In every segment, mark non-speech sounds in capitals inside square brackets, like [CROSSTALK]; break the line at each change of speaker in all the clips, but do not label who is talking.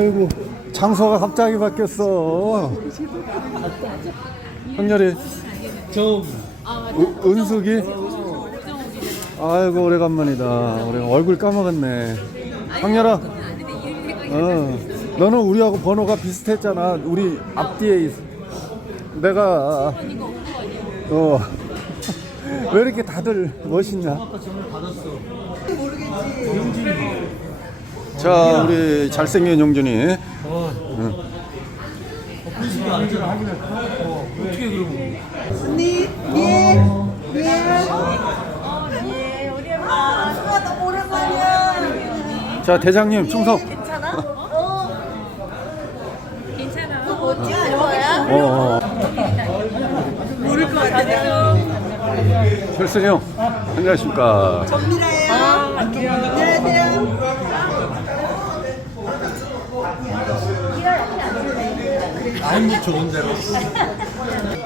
아이고 장소가 갑자기 바뀌었어. 한열이
좀
은- 은숙이. 아이고 오래간만이다. 우리 얼굴 까먹었네. 황열아. 어. 너는 우리하고 번호가 비슷했잖아. 우리 앞뒤에 있. 내가 어. [LAUGHS] 왜 이렇게 다들 멋있냐? 자, 우리 잘생긴 용준이.
어떻게 그러고
언니, 예, 예. 예, 우리 엄마. 아, 너무 오랜만이야.
자, 대장님 충성.
괜찮아? 어.
괜찮아.
뭐 찍는 거야?
어, 어.
모를 것 같아.
철승이 형. 안녕하십니까.
전미라예요. 안녕하세요.
아이 뭐 좋은 대로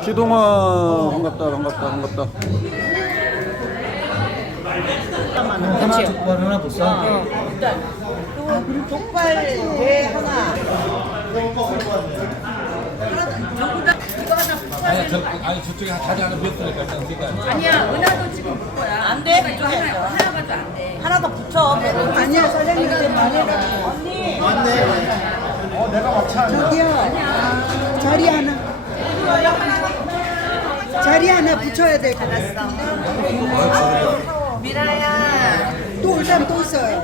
기동아 반갑다 반갑다 반갑다.
하나 족발 하나 보쌈
또 족발 회 하나.
아니 저 아니 저쪽에 다리 하나 비었으니까 일단 우리가
아니야, 은하도 지금 볼 거야.
안 돼?
이거 하나, 하나 가도 안 돼.
하나 더 붙여. 아니야, 사장님 이제 말해라. 언니.
어.
저기요. 자리 하나. 자리 하나 붙여야 될 것 같아.
미라야.
또 올 사람 또 있어요.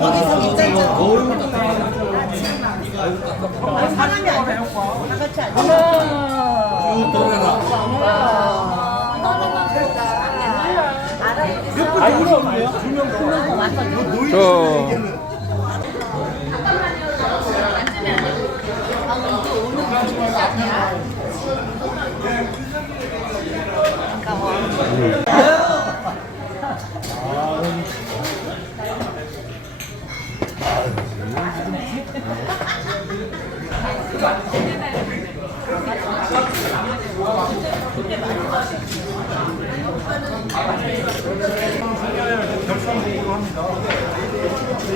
거기서 있잖아. 사람이 아니야. 다 같이 앉아.
저이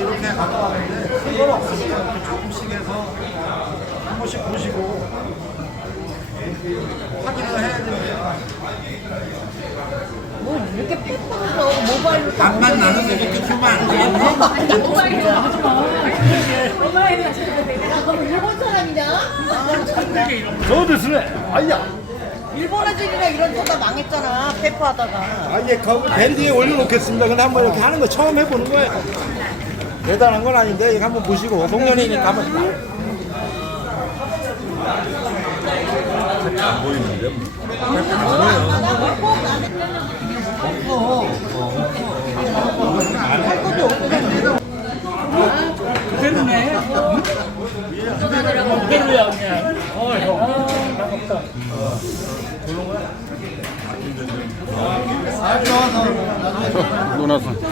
렇게 갔다 왔는데 큰 건 없으니까 이렇게 조금씩 해서 한 번씩 보시고 확인을 해야 됩니다.
뭐 이렇게 팩으로 모바일로 다
밥만 나눠서 이렇게 주면 안 되겠네
그럼 일본 사람이냐?
저도 쓰네. 아야.
일본 애들이랑 이런 거다 망했잖아. 페퍼 하다가.
아 거기 밴드에 올려놓겠습니다. 근데 한번 이렇게 하는 거 처음 해보는 거예요. 대단한 건 아닌데 이거 한번 보시고 동년이니까 한번. 안 보이는데.
그대로네. 그대로야 그냥. 어 형. 반갑다.
노나선.
알아서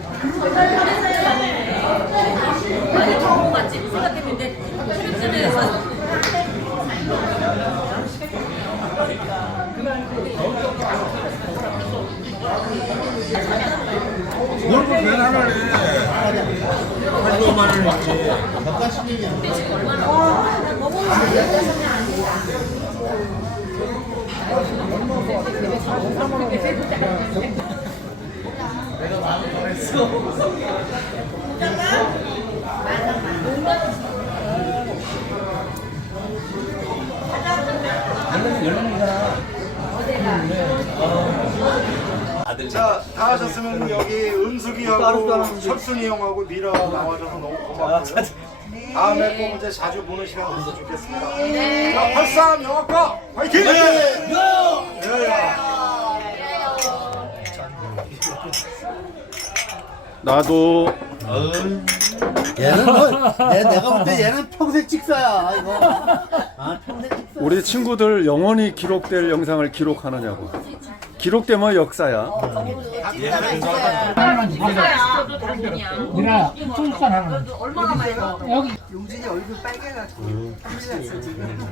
지?
생각했는데, 텔레비전에서
뭘그 변화를 해 85만 원이지
와, 너무
자, 다 하셨으면 여기 은숙이 하고 철순이 형하고 미라 나와줘서 너무 고맙고요. 다음에 꼭 이제 자주 보는 시간 됐으면 좋겠습니다. 자, 83 영화과 화이팅! 네!
나도
얘는 뭐, 내, 내가 볼 때 얘는 평생 찍사야, 이거. 아, 평생 찍사.
우리 친구들 영원히 기록될 영상을 기록하느냐고. 기록되면 역사야.
미라 sultan 하나.
얼마나 많이 먹어?
여기
용진이 얼굴 빨개가지고 큰일 났어 지금.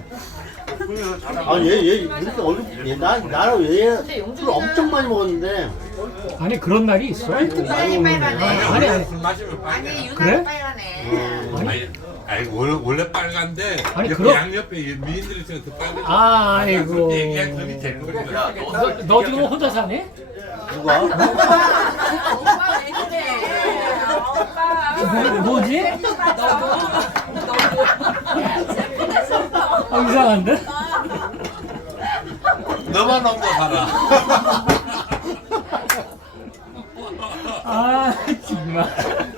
아, 얘, 얘, 이렇게 얼굴, 얘, 나, 나랑 얘, 술 엄청 많이 먹었는데.
아니 그런 날이 있어? 아니
빨리.
아니 아니
아니 유나
그래?
아니, 아니 원래, 원래 빨간데
아니,
옆에
그럼-
양옆에 이 미인들이 있으면 더 빨간
아 아이고
그렇게 얘기한 그게 되는 거야
너, 너 지금 혼자 사네?
누가?
오빠 왜 그래? 오빠.
뭐, 뭐지? 아, 이상한데?
너만 혼자 살아
아 정말
자,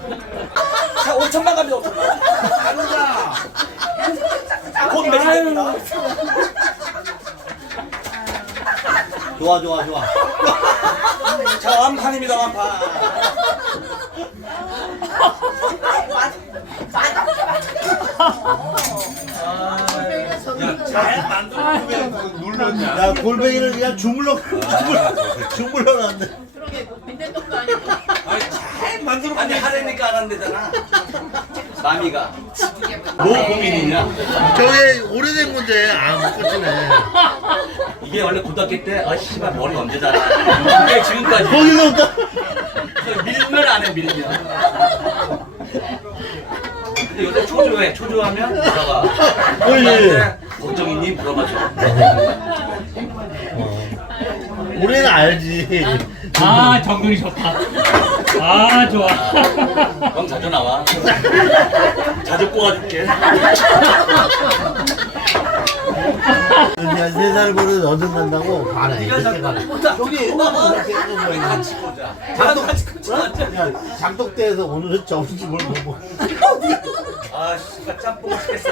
5천만 갑니다, 5천만. 가는자. 곧 매진됩니다.
좋아, 좋아, 좋아.
자, 완판입니다, 완판.
잘 만들어보면 눌렀냐
야, 골뱅이를 그냥 주물러, [LAUGHS] 주물러, 주물러 놨네.
잘 만들어
아니, 하려니까 안 한대잖아. 마미가.
뭐 고민이냐? 저게 오래된 건데, 아, 못 고치네.
이게 원래 고등학교 때, 아, 씨발, 머리 언제 자라. 이게 지금까지.
거기서 온다.
밀면 안 해, 밀면. 근데 요새 초조해. 초조하면 보다가.
예.
걱정이니? 물어봐줘.
우리는 알지.
아 정근이 좋다 아 좋아
형 자주 나와. 자주 꼬아줄게.
그냥 세살 버릇 이렇게
자꾸
반해.
꼬자.
저기,
꼬아봐.
이렇게.
같이 꼬자. 나도 같이 꼬자.
야, 장독대에서 오늘은 점심을 못 먹어.
아, 씨발, 짬뽕 맛있겠어.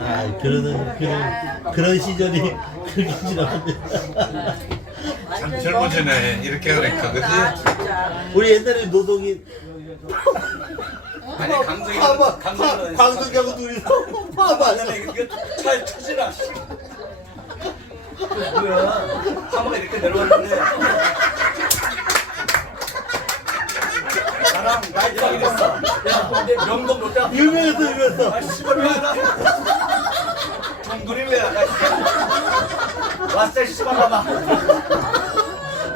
아, 그러는, 그런, 그런 시절이.
참 젊어지네 이렇게 하니까 그지?
우리 옛날에 노동이
아니, 강석이.
봐봐,
강석이는.
광석이하고 둘이서 봐봐.
이거 잘 쳐지나. 씨. 이거 뭐야? 한번 이렇게 내려왔는데. 나랑 나이가 이랬어. 야, 근데 명동 롯데
유명해서 유명해서.
아, 씨발, 왜 나? 동굴이 왜 나? 왔어, 씨발, 봐봐.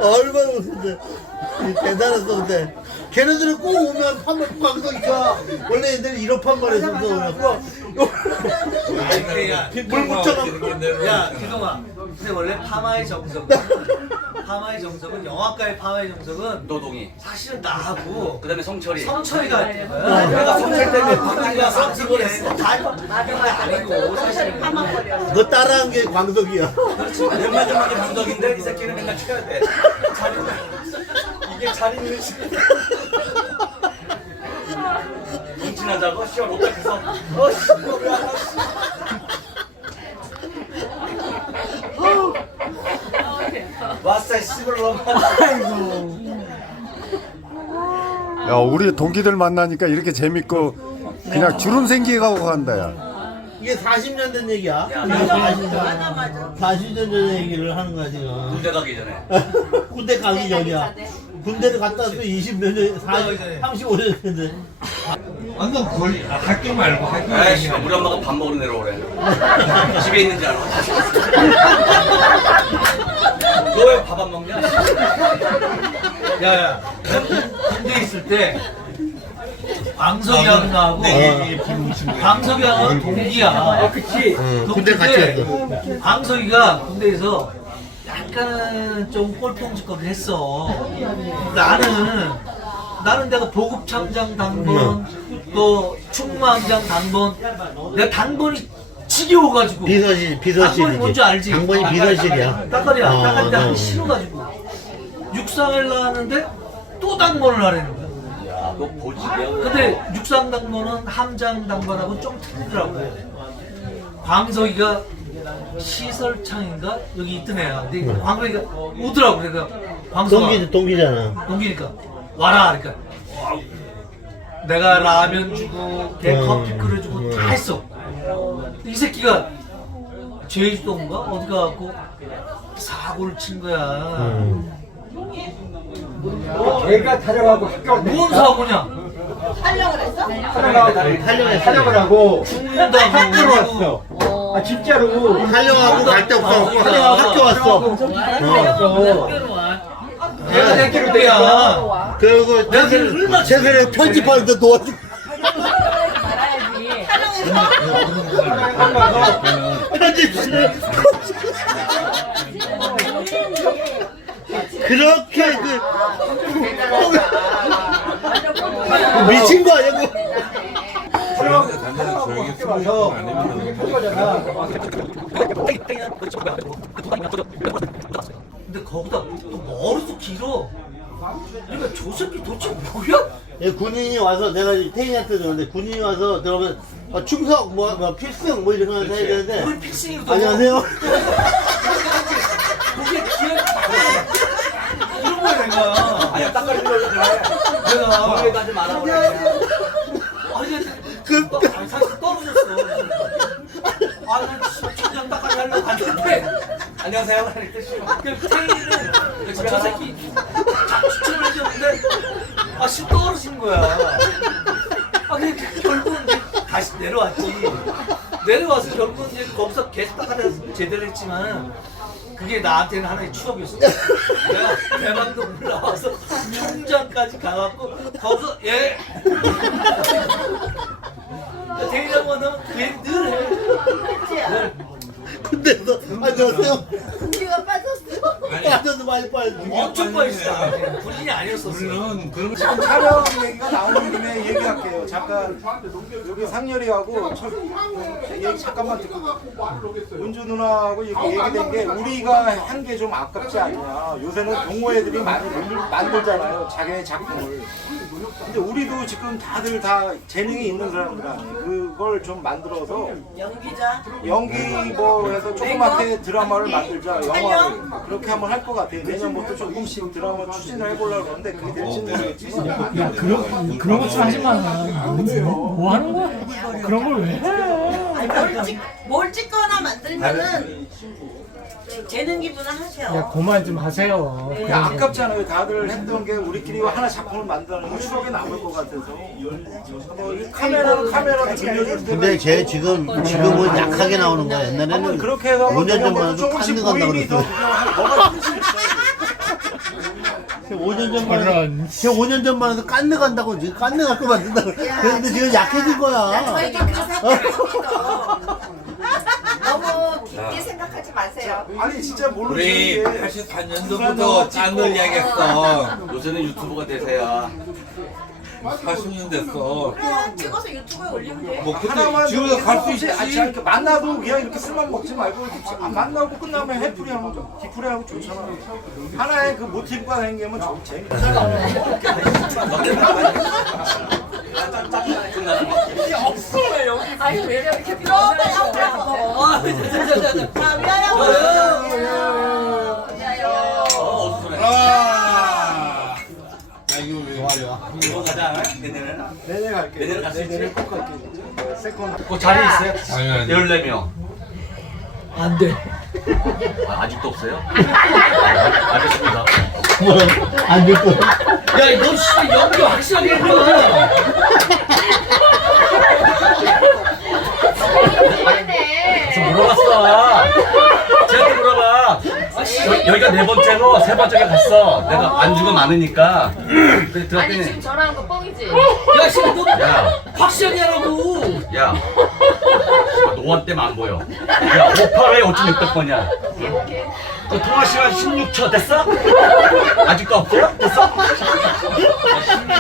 얼마나 웃긴데. 대단했어, 근데. 걔네들이 꼭 오면 판매 광석이가 원래 애들이 이런 판만 했었어. 그래서 물 묻혀놓고.
야, 기동아. 근데 원래 파마의 정석은 파마의 정석은 영화과의 파마의 정석은
노동이.
사실은 나하고
그 다음에 성철이.
성철이가 거야. 내가 성철 때문에 박근혜가 성철을 했어. 다 아니고 사실은
너 따라한 게 광석이야.
맨날 좀하게 감독인데 이 새끼는 맨날 쳐야 돼. 잘 있는 이게 잘 있는 시. 동친하자고 씨발 롯데에서 어 씨발 왜안 왔어? 씨발 너무
야, 우리 동기들 만나니까 이렇게 재밌고 그냥 주름 생기고 간다, 야.
이게 40년 된 얘기야.
야,
이게 40년, 40년 전 얘기를 하는 거야, 지금.
군대 가기 전에. [LAUGHS]
군대 가기 전이야. 군대를 갔다 와서 20몇 년, 40, 35년 됐는데.
완전 거의 아, 학교 말고 학교
아이 씨발 우리 엄마가 밥 먹으러 내려오래. [LAUGHS] 집에 있는 줄 알아. [LAUGHS] 너 왜 밥 안 먹냐?
야야 군대 있을 때 광석이하고 나하고 광석이하고 동기야. 그치.
어, 군대 같이 갔어.
광석이가 군대에서 약간은 좀 꼴통짓거리를 했어. 나는 나는 내가 보급 참장 당번 또 충무함장 당번 내가 당번이 지겨워가지고
비서실,
당번이
비서실이지.
뭔지 알지?
당번이 비서실이야.
따까리야
어,
따까리
어.
하기 싫어가지고 육상을 나왔는데 또 당번을 하라는 거야.
야 너 보직이야?
근데 육상 당번은 함장 당번하고 좀 틀리더라고. 광석이가 시설창인가 여기 있던 애야. 근데 광석이가 오더라고. 그래서 광석아
동기, 동기잖아.
동기니까 와라. 그러니까 내가 라면 주고 걔
음,
커피 끓여주고
음.
다 했어. 이 새끼가 제주도인가 어디 가갖고 사고를 친 거야.
음.
걔가 타령하고 학교
뭔 사고냐?
촬영을 했어?
탈령했어.
타령을 하고
죽는다고.
학교로 왔어. 아 진짜로.
탈령하고 갈 데 없어. 학교 왔어. 어.
내가 내 길이야.
그리고
얼마나
제대로 편집하는데 도와주. 편집실. 그렇게 그 미친 거 아니야? 그거?
숨쉬고 아니면
근데 거기다 또 머리도 길어. 그러니까 저 새끼 도대체 뭐야?
예, 군인이 와서 내가 태인한테 들었는데 군인이 와서 들어오면 어, 충성 뭐, 뭐 필승 뭐 이런 거 해야 되는데
우리 필승이도
안녕하세요.
그게 기억이 이런 거야 내가.
아니야 딱가리 들어오잖아.
내가
거기까지 말하고 그래.
아 니그 아니, 사실 떨어졌어. 아나 천장 닦아야 하려고 갔는데
안녕하세요.
그 태인이는 저 새끼 다 추천을 해줬는데 아씨 떨어진 거야. 아 근데 결국은 이제 다시 내려왔지. 내려와서 결국은 이제 거기서 계속 닦아서 제대로 했지만 그게 나한테는 하나의 추억이었어. 내가 대만도 올라와서 총장까지 가갖고 거기서 예. 대장원은 그늘 해.
군대에서 안녕하세요.
공기가 빠졌어.
빠져도 많이 빠져.
엄청 빠졌어. 군인이 아니었었어.
물론 그런
지금 촬영 얘기가 나오는 김에 얘기할게요. 잠깐 여기 상렬이하고 저, 얘기 잠깐만 듣고 은주 누나하고 얘기, 얘기된 게 우리가 한 게 좀 아깝지 않냐. 요새는 동호회들이 많이 만들- 만들잖아요. 자기네 작품을. 근데 우리도 지금 다들 다 재능이 있는 사람들 아니에요. 그걸 좀 만들어서
연기자.
연기 뭐 해서 조그맣게 드라마를 만들자 영화를 그렇게 한번 할 것 같아요 내년부터 조금씩 드라마 추진을 해보려고 그러는데 그게 될지는 모르겠지만
그런 그런 거좀 하지 마. 뭐 하는 거야? 그런 걸 왜 해?
아니, 뭘, 찍, 뭘 찍거나 만들면은 재능 기부는 하세요.
그만 좀 하세요.
근데 아깝잖아요 다들 했던 게 우리끼리 하나 작품을 만드는 거 추억에 남을 것 같아서 뭐 이 카메라는 카메라로 빌려줄 때
근데 쟤 지금 지금은 약하게 나오는 거야.
한번
옛날에는
그렇게 해서
5년 전만
내년부터
해도
조금씩
깐느 간다고
보인이 더
그랬어.
그냥 뭐가 될수 있어요
5년 전만
저런.
쟤 5년 전만 해도 깐느 간다고 지금 깐느 갖고 만든다고. 그런데 지금 약해진 거야.
저희 좀 생각해요. 너무 [LAUGHS] 깊게 생각하지 마세요.
아니 진짜 모르시는
우리
게
84년도부터 짠을 이야기했어. [LAUGHS]
요새는 유튜브가 대세야.
40년 됐어.
그래, 찍어서 유튜브에 올리면 돼.
뭐
하나만
지금도 갈수 있지.
아니, 이렇게 만나도 그냥 이렇게 술만 먹지 말고 이렇게 안 만나고 끝나면 해프리 하면 좀 디프리 하고 좋잖아. 하나의 그 모티브가 생기면 좀 재밌 아.
아.
내내 갈게.
내년에 있지?
내년에 꼭 갈게. 세컨드.
그 자리 있어요?
당연히.
14명.
안 돼.
아, 아직도 없어요? 알겠습니다.
안 됐고.
야, 너 씨, 연기 확실하게 했구나. 물어봤어. 쟤한테 물어봐. 아, 씨,
여기가 네 번째로 세 번째에 갔어. 내가 안주가 많으니까.
아니
들었더니
지금 전화한 거 뻥이지?
야 지금 너
야,
확실하게 하라고.
야, 노안 때문에 안 보여. 야, 오파라에 5,600번이야. 그 통화 시간 16초 됐어? 아직도 없어요? 됐어?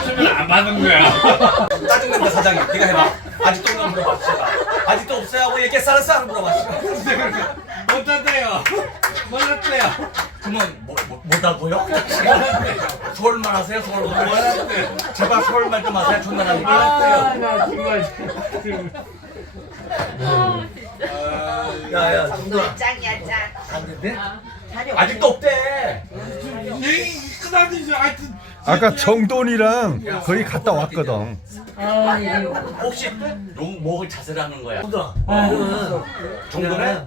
주면 안 받는 거야.
짜증낸다 사장이. 네가 해봐. 아직도 없나 물어봅시다. 아직도 없어요 하고 얘기했어 알았어? 물어봅시다.
못한대요. 몰랐대요.
그러면 뭐, 뭐, 뭐다고요? 서울말 하세요? 서울말.
몰랐대.
제발 서울말 좀 하세요. 존나 나니까.
아 나 정말
야야 정도야.
짱이야 짱.
안 된대?
아직도 없대.
얘 그다음에 하여튼
아까 정돈이랑 거기 갔다 왔거든.
혹시 용 목을 자세를 하는 거야?
정도야.
정도네?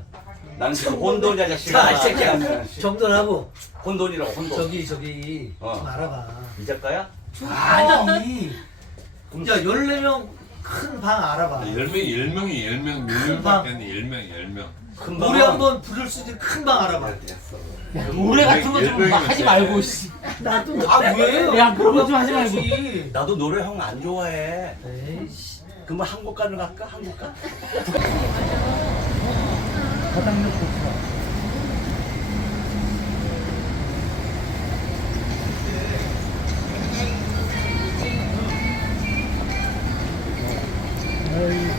나는 지금 혼돈이 아저씨.
자, 이 새끼야. 정도라고.
혼돈이라고 혼돈.
저기 저기
어.
좀 알아봐.
이 작가야?
아니. 야 14명 큰 방 알아봐.
열 명이 열 명이 열 명
금방.
몇명밖에 열명 열명.
큰
노래 한 번 부를 수 있는 큰 방 알아봐.
노래 같은 거좀 하지 말고 씨.
아 왜?
야, 그런 거좀 하지 말고.
나도 노래 형 안 좋아해.
에이씨.
그러면 한국 가는 갈까? 한국 가? 아이고.